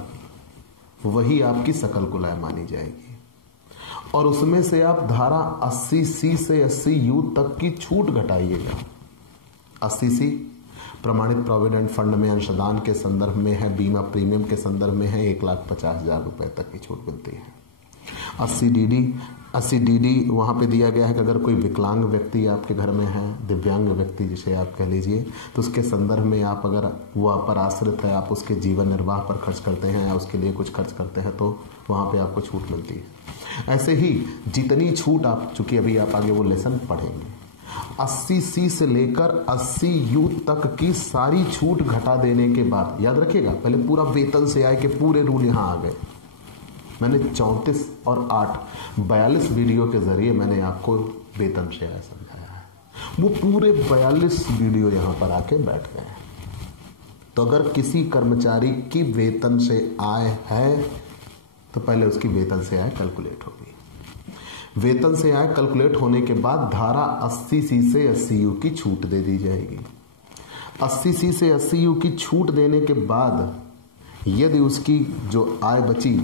वही आपकी सकल कुल आय मानी जाएगी और उसमें से आप धारा 80C से 80U तक की छूट घटाइएगा। 80C प्रमाणित प्रोविडेंट फंड में अंशदान के संदर्भ में है, बीमा प्रीमियम के संदर्भ में है, 1,50,000 रुपए तक की छूट मिलती है। 80 डी वहाँ पे दिया गया है कि अगर कोई विकलांग व्यक्ति आपके घर में है, दिव्यांग व्यक्ति जिसे आप कह लीजिए, तो उसके संदर्भ में आप अगर वो आप पर आश्रित है, आप उसके जीवन निर्वाह पर खर्च करते हैं या उसके लिए कुछ खर्च करते हैं तो वहाँ पे आपको छूट मिलती है। ऐसे ही जितनी छूट आप, चूंकि अभी आप आगे वो लेसन पढ़ेंगे, 80C से लेकर 80U तक की सारी छूट घटा देने के बाद, याद रखिएगा पहले पूरा वेतन से आय के पूरे रूल यहाँ आ गए। मैंने 34 और 8 42 वीडियो के जरिए मैंने आपको वेतन से आय समझाया है। वो पूरे 42 वीडियो यहाँ पर आके बैठ गए हैं। तो अगर किसी कर्मचारी की वेतन से आय है तो पहले उसकी वेतन से आय कैलकुलेट होगी। वेतन से आय कैलकुलेट होने के बाद धारा 80C से 80U की छूट दे दी जाएगी। 80C से 80U की छूट देने के बाद यदि उसकी जो आय बची,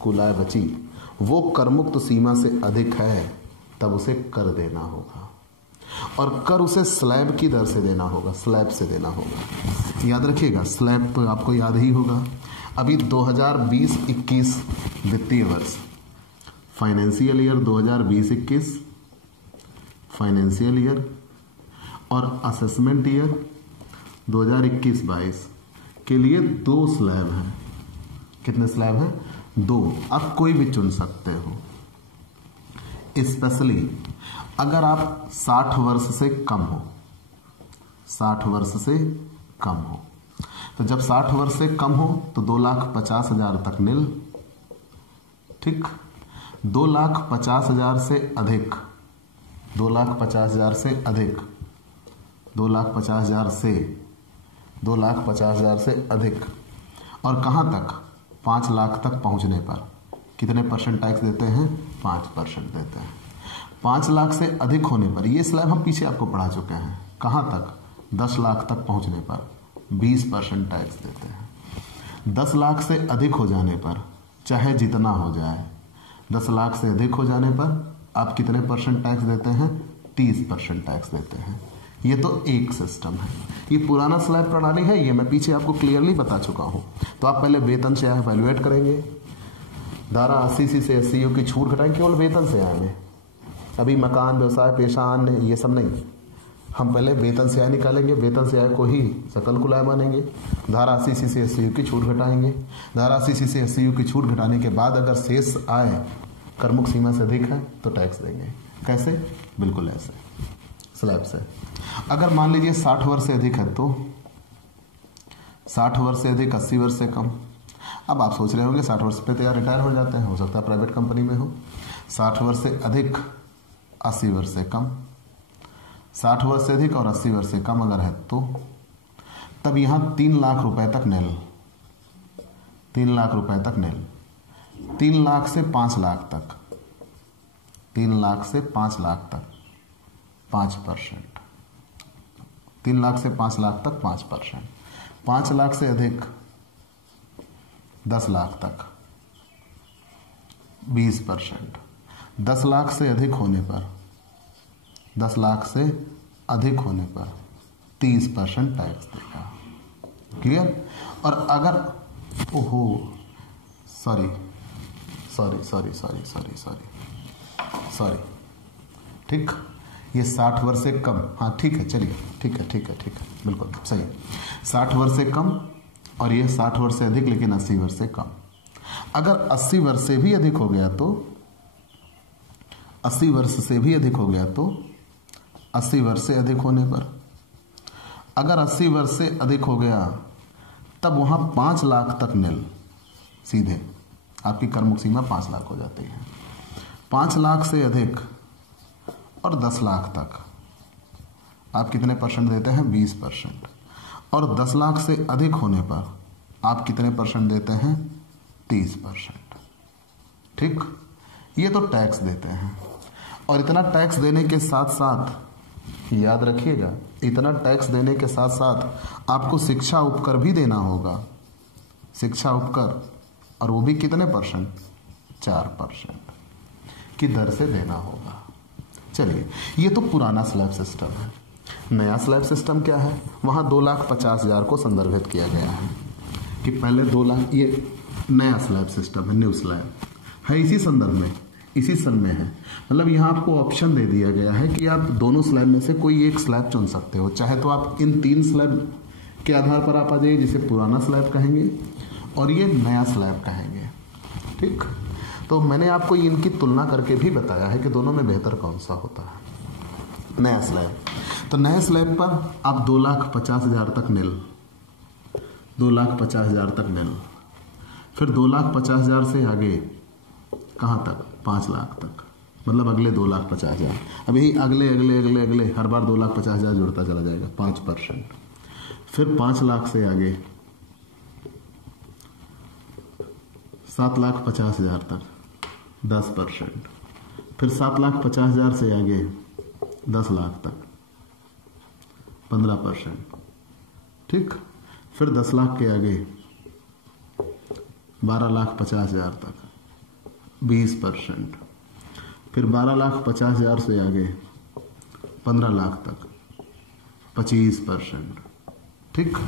कुल आय बची, वो करमुक्त सीमा से अधिक है तब उसे कर देना होगा और कर उसे स्लैब की दर से देना होगा, स्लैब से देना होगा। याद रखिएगा, स्लैब तो आपको याद ही होगा। अभी 2020-21 वित्तीय वर्ष, फाइनेंशियल ईयर 2020-21 फाइनेंशियल ईयर और असेसमेंट ईयर 2021-22 के लिए 2 स्लैब हैं। कितने स्लैब हैं? 2। आप कोई भी चुन सकते हो। स्पेशली अगर आप 60 वर्ष से कम हो, 60 वर्ष से कम हो, तो जब 60 वर्ष से कम हो तो 2,50,000 तक नील, ठीक। 2,50,000 से अधिक, 2,50,000 से अधिक, 2,50,000 से 2,50,000 से अधिक और कहाँ तक? 5 लाख तक पहुंचने पर कितने परसेंट टैक्स देते हैं? 5% देते हैं। 5 लाख से अधिक होने पर, ये स्लैब हम पीछे आपको पढ़ा चुके हैं, कहाँ तक? 10 लाख तक पहुंचने पर 20% टैक्स देते हैं। 10 लाख से अधिक हो जाने पर चाहे जितना हो जाए, 10 लाख से अधिक हो जाने पर आप कितने परसेंट टैक्स देते हैं? 30% टैक्स देते हैं। ये तो एक सिस्टम है। ये पुराना स्लैब प्रणाली है, ये मैं पीछे आपको क्लियरली बता चुका हूं। तो आप पहले वेतन से आय वैल्यूएट करेंगे, धारा 80C से 80U की छूट घटाएंगे केवल वेतन से आय में। अभी मकान, व्यवसाय, पेशा, अन्य ये सब नहीं, हम पहले वेतन से आय निकालेंगे, वेतन से आय को ही सकल कुल आय मानेंगे। धारा 80C से 80U की छूट घटाएंगे। धारा 80C से 80U की छूट घटाने के बाद अगर शेष आय करमुक्त सीमा से अधिक है तो टैक्स देंगे। कैसे? बिल्कुल ऐसे, स्लैब से। अगर मान लीजिए 60 वर्ष से अधिक है तो 60 वर्ष से अधिक, 80 वर्ष से कम। अब आप सोच रहे होंगे 60 वर्ष पे तो यार रिटायर हो जाते हैं, हो सकता है प्राइवेट कंपनी में हो। 60 वर्ष से अधिक, 80 वर्ष से कम, 60 वर्ष से अधिक और 80 वर्ष से कम अगर है तो तब यहां 3 लाख रुपए तक नील, 3 लाख रुपए तक नील। 3 लाख से 5 लाख तक, 3 लाख से 5 लाख तक 5%, 3 लाख से 5 लाख तक 5%, 5 लाख से अधिक 10 लाख तक 20%, 10 लाख से अधिक होने पर, 10 लाख से अधिक होने पर 30% टैक्स देगा। क्लियर? और अगर सॉरी, ठीक, ये 60 वर्ष से कम, हाँ ठीक है, चलिए ठीक है, बिल्कुल सही। 60 वर्ष से कम और ये 60 वर्ष से अधिक लेकिन 80 वर्ष से कम। अगर 80 वर्ष से भी अधिक हो गया तो 80 वर्ष से भी अधिक हो गया तो 80 वर्ष से अधिक होने पर, अगर 80 वर्ष से अधिक हो गया तब वहां 5 लाख तक नील, सीधे आपकी करमुक्त सीमा 5 लाख हो जाती है। 5 लाख से अधिक और 10 लाख तक आप कितने परसेंट देते हैं? 20%। और 10 लाख से अधिक होने पर आप कितने परसेंट देते हैं? 30%। ठीक, ये तो टैक्स देते हैं। और इतना टैक्स देने के साथ साथ याद रखिएगा, इतना टैक्स देने के साथ साथ आपको शिक्षा उपकर भी देना होगा, शिक्षा उपकर, और वो भी कितने परसेंट? 4% की दर से देना होगा। चलिए, ये तो पुराना स्लैब सिस्टम है। नया स्लैब सिस्टम क्या है? वहाँ 2,50,000 को संदर्भित किया गया है कि पहले 2 लाख, ये नया स्लैब सिस्टम है, न्यू स्लैब है, इसी संदर्भ में, इसी सन में है। मतलब यहाँ आपको ऑप्शन दे दिया गया है कि आप दोनों स्लैब में से कोई एक स्लैब चुन सकते हो। चाहे तो आप इन 3 स्लैब के आधार पर आप आ जाइए, जिसे पुराना स्लैब कहेंगे और ये नया स्लैब कहेंगे। ठीक, तो मैंने आपको इनकी तुलना करके भी बताया है कि दोनों में बेहतर कौन सा होता है। नया स्लैब, तो नए स्लैब पर आप 2,50,000 तक नील, 2,50,000 तक नील, फिर 2,50,000 से आगे कहाँ तक? 5 लाख तक, मतलब अगले 2,50,000। अब यही अगले अगले अगले अगले हर बार 2,50,000 जुड़ता चला जाएगा, 5%। फिर 5 लाख से आगे 7,50,000 तक 10%। फिर 7,50,000 से आगे 10 लाख तक 15%। ठीक, फिर 10 लाख के आगे 12,50,000 तक 20%। फिर 12,50,000 से आगे 15 लाख तक 25%। ठीक,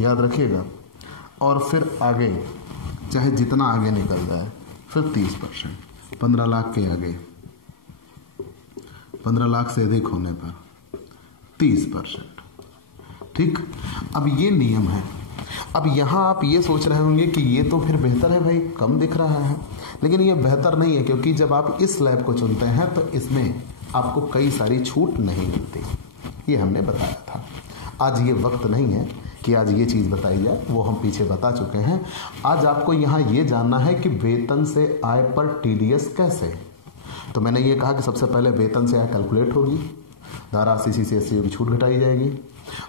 याद रखिएगा। और फिर आगे चाहे जितना आगे निकल जाए, फिर 30%। 15 लाख के आगे, 15 लाख से अधिक होने पर 30%। ठीक, अब ये नियम है। अब यहाँ आप ये सोच रहे होंगे कि ये तो फिर बेहतर है भाई, कम दिख रहा है, लेकिन ये बेहतर नहीं है, क्योंकि जब आप इस स्लैब को चुनते हैं तो इसमें आपको कई सारी छूट नहीं मिलती। ये हमने बताया था। आज ये वक्त नहीं है कि आज ये चीज़ बताई जाए, वो हम पीछे बता चुके हैं। आज आपको यहाँ ये जानना है कि वेतन से आय पर टीडीएस कैसे। तो मैंने ये कहा कि सबसे पहले वेतन से आय कैलकुलेट होगी, धारा 80 से 80 की छूट घटाई जाएगी,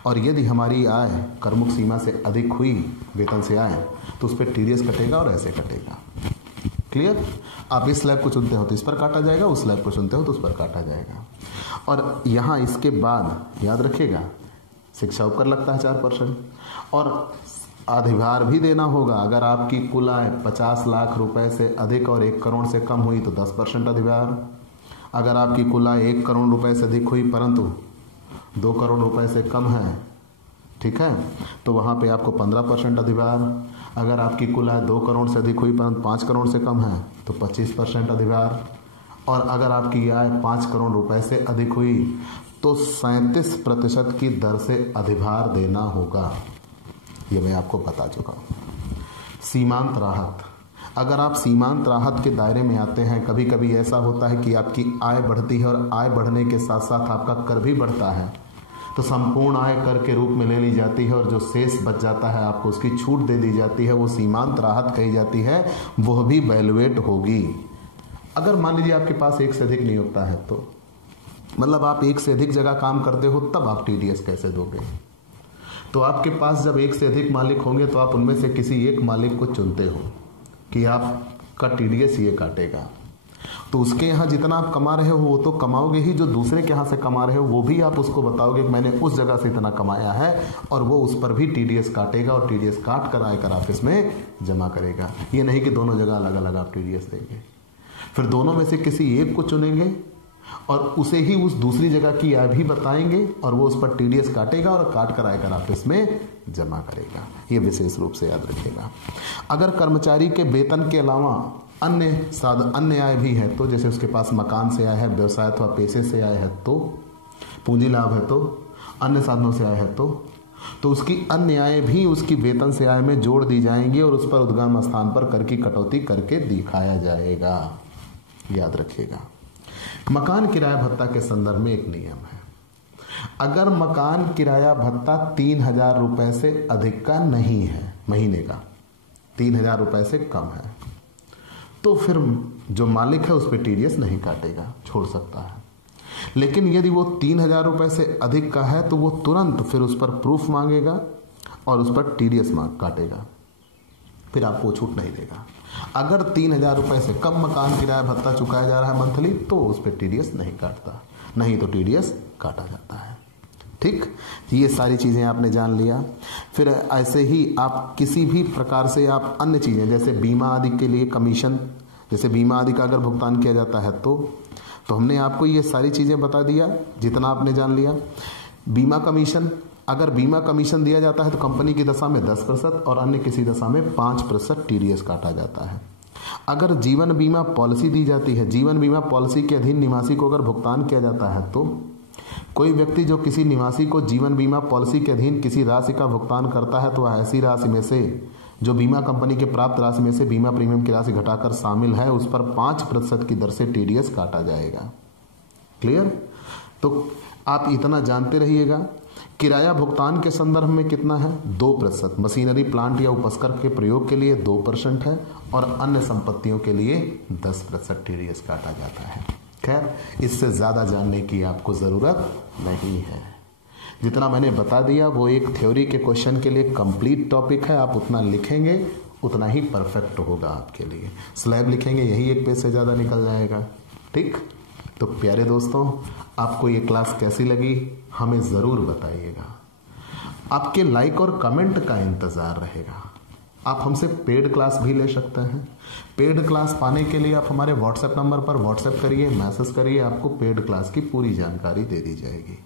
और यदि हमारी आय करमुक्त सीमा से अधिक हुई वेतन से आय, तो उस पर टीडीएस कटेगा और ऐसे कटेगा। क्लियर? आप इस स्लैब को चुनते हो तो इस पर काटा जाएगा, उस स्लैब को चुनते हो तो उस पर काटा जाएगा। और यहाँ इसके बाद याद रखिएगा, शिक्षा उपकर लगता है 4%, और अधिभार भी देना होगा। अगर आपकी कुल आय 50 लाख रुपए से अधिक और 1 करोड़ से कम हुई तो 10% अधिभार। अगर आपकी कुल आय 1 करोड़ रुपए से अधिक हुई परंतु 2 करोड़ रुपए से कम है, ठीक है, तो वहाँ पे आपको 15% अधिभार। अगर आपकी कुल आय 2 करोड़ से अधिक हुई परंतु 5 करोड़ से कम है तो 25% अधिभार। और अगर आपकी आय 5 करोड़ रुपए से अधिक हुई तो 37% की दर से अधिभार देना होगा। ये मैं आपको बता चुका हूँ। सीमांत राहत, अगर आप सीमांत राहत के दायरे में आते हैं, कभी कभी ऐसा होता है कि आपकी आय बढ़ती है और आय बढ़ने के साथ साथ आपका कर भी बढ़ता है, तो संपूर्ण आय कर के रूप में ले ली जाती है और जो शेष बच जाता है आपको उसकी छूट दे दी जाती है, वो सीमांत राहत कही जाती है, वह भी वैल्यूएट होगी। अगर मान लीजिए आपके पास एक से अधिक नियोक्ता है, तो मतलब आप एक से अधिक जगह काम करते हो, तब आप टीडीएस कैसे दोगे? तो आपके पास जब एक से अधिक मालिक होंगे तो आप उनमें से किसी एक मालिक को चुनते हो कि आपका टीडीएस ये काटेगा, तो उसके यहाँ जितना आप कमा रहे हो वो तो कमाओगे ही, जो दूसरे के यहाँ से कमा रहे हो वो भी आप उसको बताओगे कि मैंने उस जगह से इतना कमाया है, और वो उस पर भी टीडीएस काटेगा और टीडीएस काट कर आयकर ऑफिस में जमा करेगा। ये नहीं कि दोनों जगह अलग अलग आप टीडीएस देंगे। फिर दोनों में से किसी एक को चुनेंगे और उसे ही उस दूसरी जगह की आय भी बताएंगे और वो उस पर टीडीएस काटेगा और काट कर आयकर ऑफिस में जमा करेगा। ये विशेष रूप से याद रखिएगा। अगर कर्मचारी के वेतन के अलावा अन्य आय भी है, तो जैसे उसके पास मकान से आय है, व्यवसाय अथवा पेशे से आय है, तो पूंजी लाभ है, तो अन्य साधनों से आय है, तो उसकी अन्य आय भी उसकी वेतन से आय में जोड़ दी जाएंगी और उस पर उद्गम स्थान पर कर की कटौती करके दिखाया जाएगा। याद रखिएगा। मकान किराया भत्ता के संदर्भ में एक नियम है। अगर मकान किराया भत्ता 3,000 रुपए से अधिक का नहीं है, महीने का 3,000 रुपए से कम है, तो फिर जो मालिक है उस पर टीडीएस नहीं काटेगा, छोड़ सकता है। लेकिन यदि वो 3,000 रुपये से अधिक का है तो वो तुरंत फिर उस पर प्रूफ मांगेगा और उस पर टीडीएस काटेगा, फिर आपको छूट नहीं देगा। अगर 3,000 रुपये से कम मकान किराया भत्ता चुकाया जा रहा है मंथली तो उस पर टीडीएस नहीं काटता, नहीं तो टीडीएस काटा जाता है। ठीक, ये सारी चीज़ें आपने जान लिया। फिर ऐसे ही आप किसी भी प्रकार से आप अन्य चीज़ें जैसे बीमा आदि के लिए कमीशन, जैसे बीमा आदि का अगर भुगतान किया जाता है तो हमने आपको ये सारी चीज़ें बता दिया, जितना आपने जान लिया। बीमा कमीशन, अगर बीमा कमीशन दिया जाता है तो कंपनी की दशा में 10% और अन्य किसी दशा में 5% टीडीएस काटा जाता है। अगर जीवन बीमा पॉलिसी दी जाती है, जीवन बीमा पॉलिसी के अधीन निवासी को अगर भुगतान किया जाता है तो कोई व्यक्ति जो किसी निवासी को जीवन बीमा पॉलिसी के अधीन किसी राशि का भुगतान करता है तो वह ऐसी राशि में से जो बीमा कंपनी के प्राप्त राशि में से बीमा प्रीमियम की राशि घटाकर शामिल है उस पर 5% की दर से टीडीएस काटा जाएगा। क्लियर? तो आप इतना जानते रहिएगा। किराया भुगतान के संदर्भ में कितना है? 2%। मशीनरी प्लांट या उपकरण के प्रयोग के लिए 2% है और अन्य संपत्तियों के लिए 10% टीडीएस काटा जाता है। खैर, इससे ज़्यादा जानने की आपको ज़रूरत नहीं है। जितना मैंने बता दिया वो एक थ्योरी के क्वेश्चन के लिए कंप्लीट टॉपिक है। आप उतना लिखेंगे उतना ही परफेक्ट होगा आपके लिए। स्लैब लिखेंगे यही एक पेज से ज़्यादा निकल जाएगा। ठीक, तो प्यारे दोस्तों, आपको ये क्लास कैसी लगी हमें ज़रूर बताइएगा। आपके लाइक और कमेंट का इंतज़ार रहेगा। आप हमसे पेड क्लास भी ले सकते हैं। पेड क्लास पाने के लिए आप हमारे व्हाट्सएप नंबर पर व्हाट्सएप करिए, मैसेज करिए, आपको पेड क्लास की पूरी जानकारी दे दी जाएगी,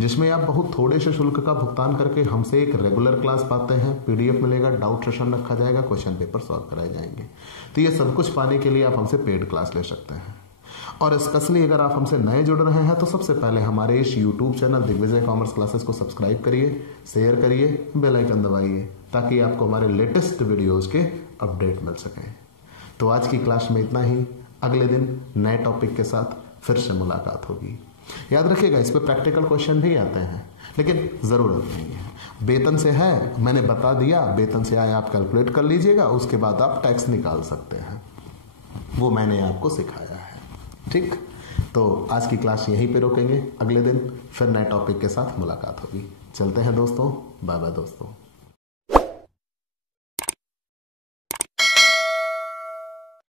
जिसमें आप बहुत थोड़े से शुल्क का भुगतान करके हमसे एक रेगुलर क्लास पाते हैं। पीडीएफ मिलेगा, डाउट सेशन रखा जाएगा, क्वेश्चन पेपर सॉल्व कराए जाएंगे। तो ये सब कुछ पाने के लिए आप हमसे पेड क्लास ले सकते हैं। और स्पेशली अगर आप हमसे नए जुड़ रहे हैं तो सबसे पहले हमारे इस YouTube channel Digvijay commerce classes को सब्सक्राइब करिए, शेयर करिए, बेल आइकन दबाइए ताकि आपको हमारे लेटेस्ट वीडियोस के अपडेट मिल सकें। तो आज की क्लास में इतना ही। अगले दिन नए टॉपिक के साथ फिर से मुलाकात होगी। याद रखिएगा, इस पर प्रैक्टिकल क्वेश्चन भी आते हैं लेकिन ज़रूरत नहीं है। वेतन से है, मैंने बता दिया, वेतन से आए आप कैलकुलेट कर लीजिएगा, उसके बाद आप टैक्स निकाल सकते हैं, वो मैंने आपको सिखाया है। ठीक, तो आज की क्लास यहीं पे रोकेंगे। अगले दिन फिर नए टॉपिक के साथ मुलाकात होगी। चलते हैं दोस्तों, बाय बाय दोस्तों।